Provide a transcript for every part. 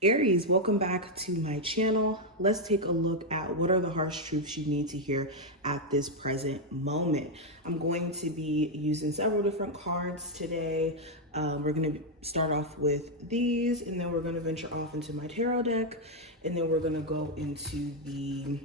Aries, welcome back to my channel. Let's take a look at what are the harsh truths you need to hear at this present moment. I'm going to be using several different cards today. We're going to start off with these, and then we're going to venture off into my tarot deck, and then we're going to go into the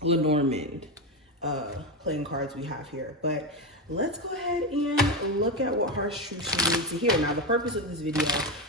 Lenormand playing cards we have here. But let's go ahead and look at what harsh truths you need to hear. Now, the purpose of this video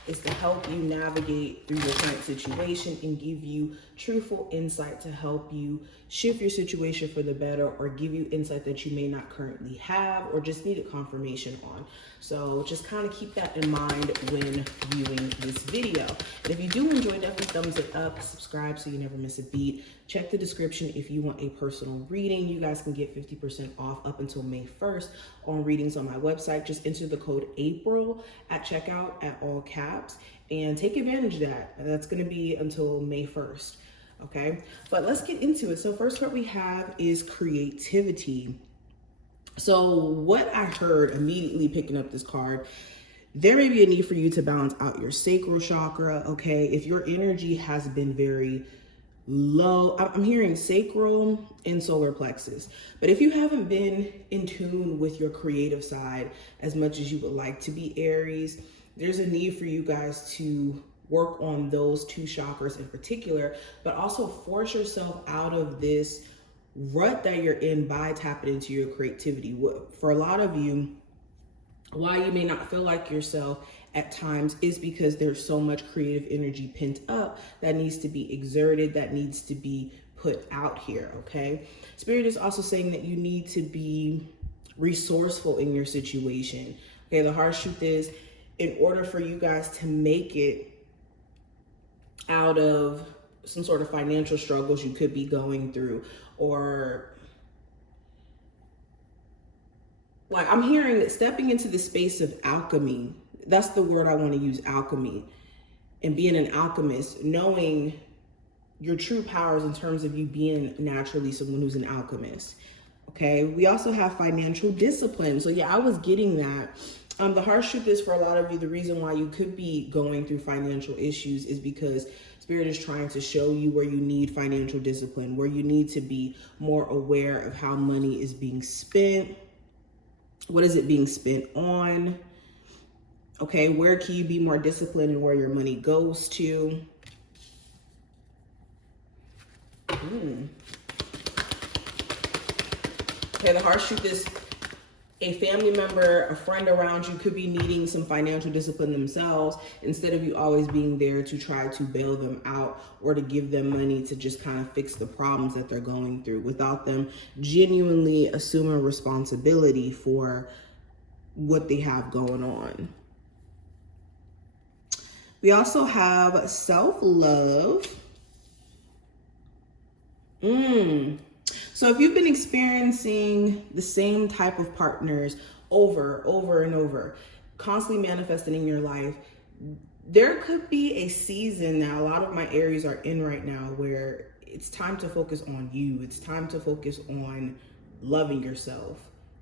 is to help you navigate through your current situation and give you truthful insight to help you shift your situation for the better, or give you insight that you may not currently have or just need a confirmation on. So just kind of keep that in mind when viewing this video. And if you do enjoy, definitely thumbs it up, subscribe so you never miss a beat. Check the description if you want a personal reading. You guys can get 50% off up until May 1st on readings on my website. Just enter the code April at checkout at all caps and take advantage of that. That's going to be until May 1st. Okay, but let's get into it. So first what we have is creativity. So what I heard immediately picking up this card, there may be a need for you to balance out your sacral chakra. Okay, if your energy has been very low, I'm hearing sacral and solar plexus, but if you haven't been in tune with your creative side as much as you would like to be, Aries, there's a need for you guys to work on those two chakras in particular, but also force yourself out of this rut that you're in by tapping into your creativity. For a lot of you, why you may not feel like yourself at times is because there's so much creative energy pent up that needs to be exerted, that needs to be put out here, okay? Spirit is also saying that you need to be resourceful in your situation, okay? The harsh truth is, in order for you guys to make it out of some sort of financial struggles you could be going through, or like I'm hearing stepping into the space of alchemy. That's the word I want to use, alchemy, and being an alchemist, knowing your true powers in terms of you being naturally someone who's an alchemist. Okay, we also have financial discipline. So yeah, I was getting that. The harsh truth is, for a lot of you, the reason why you could be going through financial issues is because Spirit is trying to show you where you need financial discipline, where you need to be more aware of how money is being spent. What is it being spent on? Okay, where can you be more disciplined in where your money goes to? Okay, the harsh truth is, a family member, a friend around you could be needing some financial discipline themselves, instead of you always being there to try to bail them out or to give them money to just kind of fix the problems that they're going through, without them genuinely assuming responsibility for what they have going on. We also have self-love. So if you've been experiencing the same type of partners over and over, constantly manifesting in your life, there could be a season now, a lot of my Aries are in right now, where it's time to focus on you. It's time to focus on loving yourself,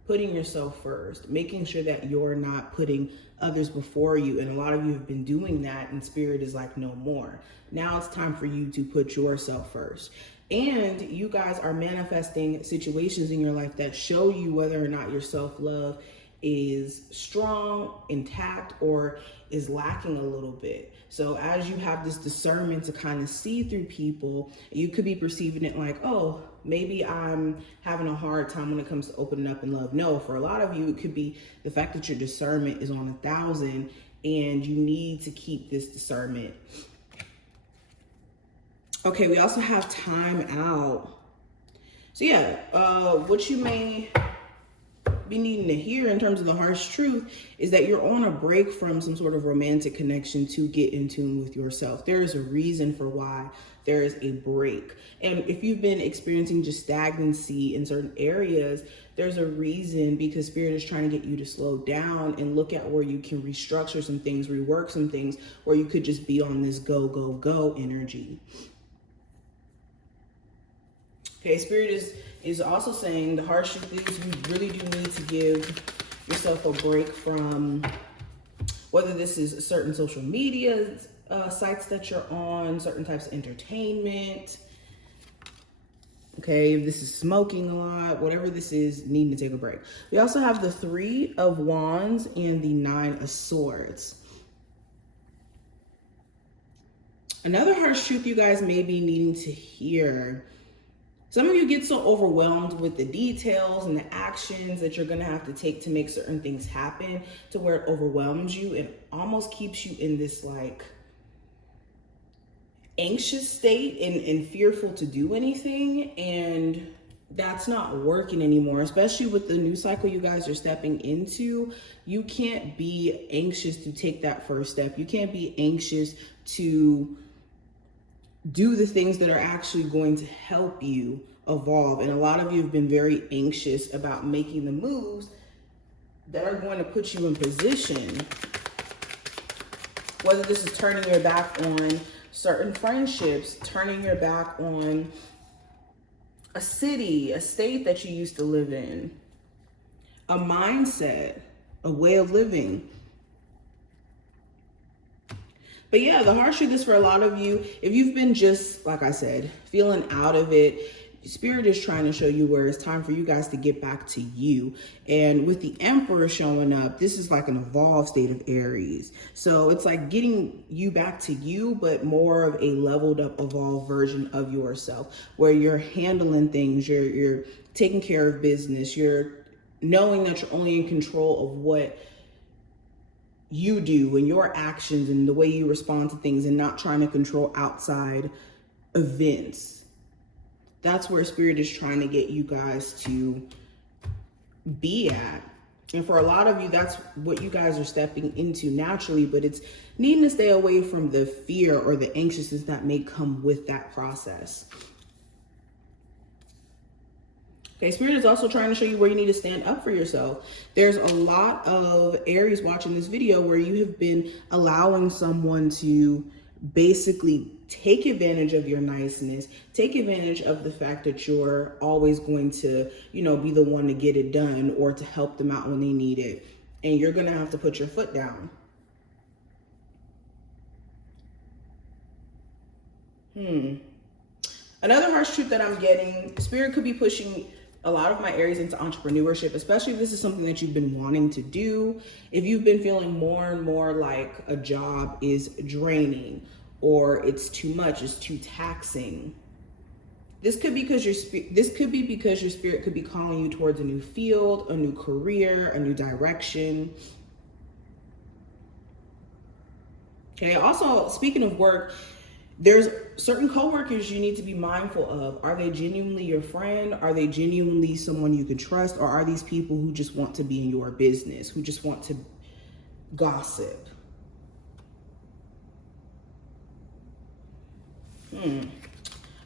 putting yourself first, making sure that you're not putting others before you. And a lot of you have been doing that, and Spirit is like, no more. Now it's time for you to put yourself first. And you guys are manifesting situations in your life that show you whether or not your self-love is strong, intact, or is lacking a little bit. So as you have this discernment to kind of see through people, you could be perceiving it like, oh, maybe I'm having a hard time when it comes to opening up in love. No, for a lot of you, it could be the fact that your discernment is on 1,000 and you need to keep this discernment. Okay, we also have time out. So yeah, what you may be needing to hear in terms of the harsh truth is that you're on a break from some sort of romantic connection to get in tune with yourself. There is a reason for why there is a break. And if you've been experiencing just stagnancy in certain areas, there's a reason, because Spirit is trying to get you to slow down and look at where you can restructure some things, rework some things, where you could just be on this go, go, go energy. Okay, Spirit is also saying the harsh truth is you really do need to give yourself a break from, whether this is certain social media sites that you're on, certain types of entertainment. Okay, if this is smoking a lot, whatever this is, needing to take a break. We also have the 3 of Wands and the 9 of Swords. Another harsh truth you guys may be needing to hear. Some of you get so overwhelmed with the details and the actions that you're gonna have to take to make certain things happen to where it overwhelms you and almost keeps you in this like anxious state and fearful to do anything. And that's not working anymore, especially with the new cycle you guys are stepping into. You can't be anxious to take that first step. You can't be anxious to do the things that are actually going to help you evolve. And a lot of you have been very anxious about making the moves that are going to put you in position. Whether this is turning your back on certain friendships, turning your back on a city, a state that you used to live in, a mindset, a way of living. But yeah, the harsh truth is for a lot of you, if you've been just, like I said, feeling out of it, Spirit is trying to show you where it's time for you guys to get back to you. And with the Emperor showing up, this is like an evolved state of Aries. So it's like getting you back to you, but more of a leveled up, evolved version of yourself, where you're handling things, you're taking care of business, you're knowing that you're only in control of what you do and your actions and the way you respond to things, and not trying to control outside events. That's where Spirit is trying to get you guys to be at. And for a lot of you, that's what you guys are stepping into naturally, but it's needing to stay away from the fear or the anxiousness that may come with that process. Okay, Spirit is also trying to show you where you need to stand up for yourself. There's a lot of Aries watching this video where you have been allowing someone to basically take advantage of your niceness, take advantage of the fact that you're always going to, you know, be the one to get it done or to help them out when they need it. And you're going to have to put your foot down. Another harsh truth that I'm getting, Spirit could be pushing a lot of my Aries into entrepreneurship, especially if this is something that you've been wanting to do. If you've been feeling more and more like a job is draining, or it's too much, it's too taxing. This could be because your spirit could be calling you towards a new field, a new career, a new direction. Okay, also speaking of work, there's certain coworkers you need to be mindful of. Are they genuinely your friend? Are they genuinely someone you can trust? Or are these people who just want to be in your business, who just want to gossip? All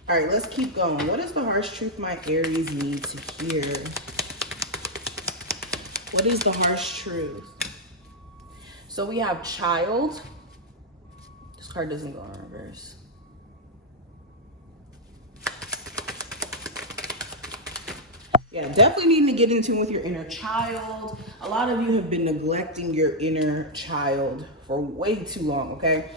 right, let's keep going. What is the harsh truth my Aries need to hear? What is the harsh truth? So we have Child. This card doesn't go in reverse. Yeah, definitely needing to get in tune with your inner child. A lot of you have been neglecting your inner child for way too long, okay?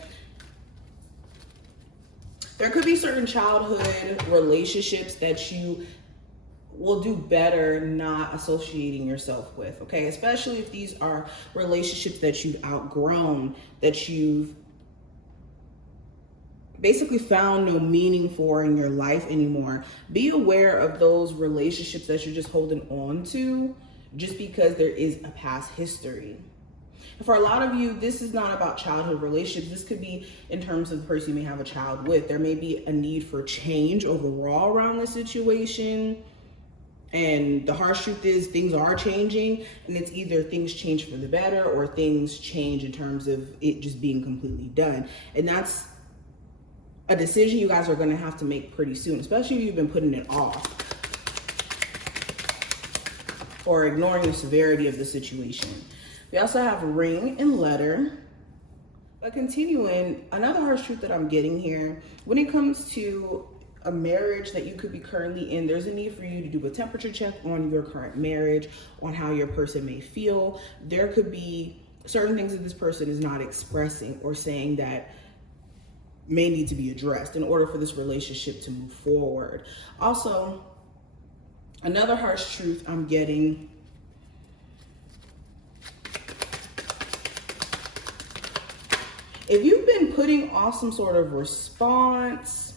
There could be certain childhood relationships that you will do better not associating yourself with, okay? Especially if these are relationships that you've outgrown, that you've basically found no meaning for in your life anymore. Be aware of those relationships that you're just holding on to just because there is a past history. For a lot of you, this is not about childhood relationships. This could be in terms of the person you may have a child with. There may be a need for change overall around the situation. And the harsh truth is things are changing, and it's either things change for the better or things change in terms of it just being completely done. And that's a decision you guys are going to have to make pretty soon, especially if you've been putting it off or ignoring the severity of the situation. We also have Ring and Letter. But continuing, another harsh truth that I'm getting here, when it comes to a marriage that you could be currently in, there's a need for you to do a temperature check on your current marriage, on how your person may feel. There could be certain things that this person is not expressing or saying that may need to be addressed in order for this relationship to move forward. Also, another harsh truth I'm getting, if you've been putting off some sort of response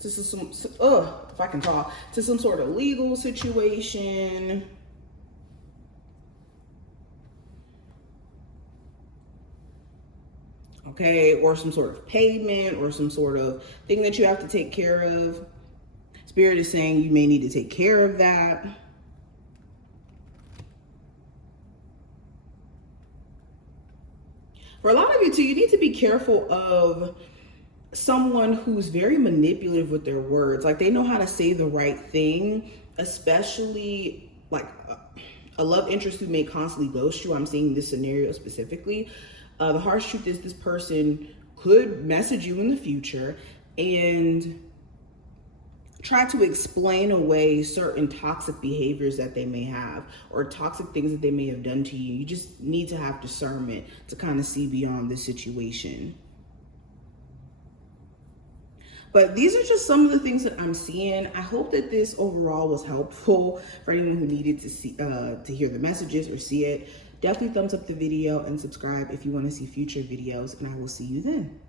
to if I can talk, to some sort of legal situation, okay, or some sort of payment or some sort of thing that you have to take care of, Spirit is saying you may need to take care of that. For a lot of you too, you need to be careful of someone who's very manipulative with their words. Like, they know how to say the right thing, especially like a love interest who may constantly ghost you. I'm seeing this scenario specifically. The harsh truth is this person could message you in the future and try to explain away certain toxic behaviors that they may have or toxic things that they may have done to you. You just need to have discernment to kind of see beyond this situation. But these are just some of the things that I'm seeing. I hope that this overall was helpful for anyone who needed to see, to hear the messages or see it. Definitely thumbs up the video and subscribe if you want to see future videos, and I will see you then.